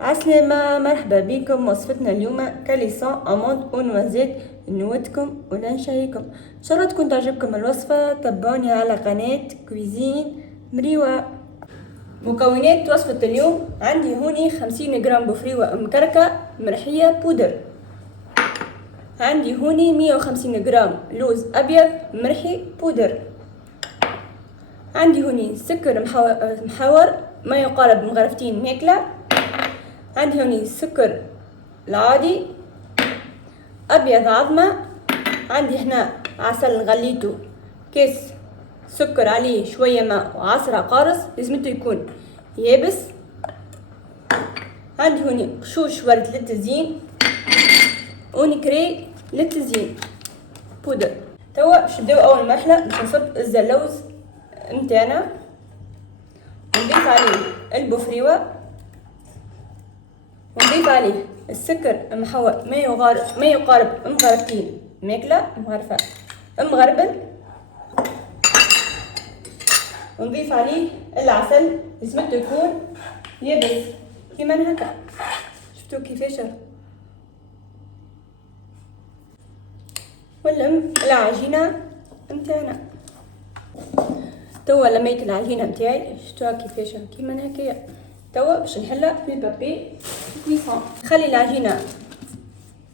عسلامة، مرحبا بكم. وصفتنا اليوم كاليسون اموند ونوزيت نوتكم وننشهيكم. ان شاء الله تكون تعجبكم الوصفة. تابعوني على قناة كويزين مريوة. مكونات وصفة اليوم: عندي هوني 50 جرام بفريوة مكركة مرحية بودر، عندي هوني 150 جرام لوز ابيض مرحي بودر، عندي هوني سكر محور ما يقارب من غرفتين ماكلة، عندي هوني سكر العادي ابيض عظمة، عندي هنا عسل غليته كيس سكر عليه شوية ماء وعصرة قارص لازمته يكون يابس، عندي هوني قشوش ورد للتزيين ونكري للتزيين بودر. توا باش نبداو اول مرحلة باش نصب الزلوز نتاعنا ونضيف عليه البفريوة ونضيف عليه السكر المحور ما يقارب مغرفتين ماكلة مغربل، ونضيف عليه العسل لازمته يكون يابس كيما هكا. شفتوا كيفاش؟ ونلم العجينة نتاعنا. توا لميت العجينة نتاعي، شفتوها كيفاش كيما هكايا. توا باش نحلها في البابي كويسون. نخلي العجينة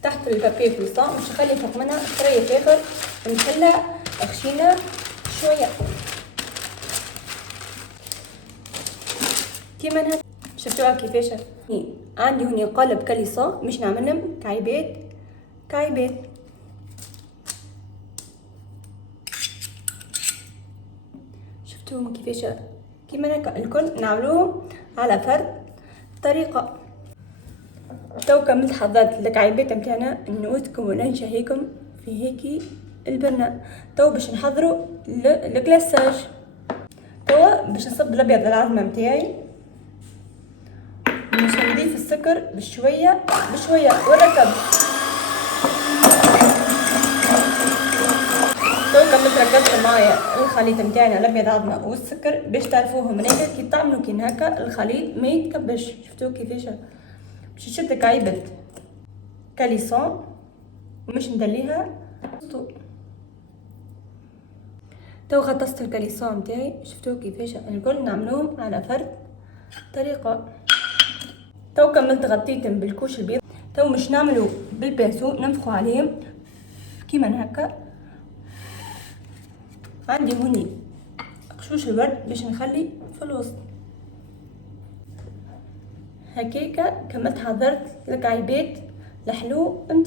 تحت البابي كويسون، باش نخلي فوق منها شوية فاخر نحلها خشينة شوية كيما هكا. شفتوها كيفاش؟ عندي هوني قالب كاليسون باش نعملهم كعيبات. شفتوهم كيفاش كيما هكا. الكل نعملوهم على فرد طريقة. تو كملت حضرت الكعيبات نتاعنا نوتكم وننشهيكم في هيك البنة. تو باش نحضروا الكلاساج. توا باش نصب الابيض العظمة نتاعي، باش نضيف السكر بشوية ونركب. تو كملت ركبت معايا الخليط نتاعنا الابيض عظمة والسكر باش تعرفوهم هناك كي تعملوا كي هكا الخليط ما يتكبش. شفتوا كيفاش؟ باش نشد كعيبة كاليسون ومش ندليها. تو غطست الكاليسون نتاعي. شفتوا كيفاش؟ الكل نعملوهم على فرد طريقة. تو كملت غطيتهم بالكوش البيض. تو مش نعملوا بالباسو ننفخوا عليهم كيما هكا. عندي هوني قشوش الورد باش نخلي في الوسط هكاكا. كملت حضرت الكعيبات الحلو نتاعي.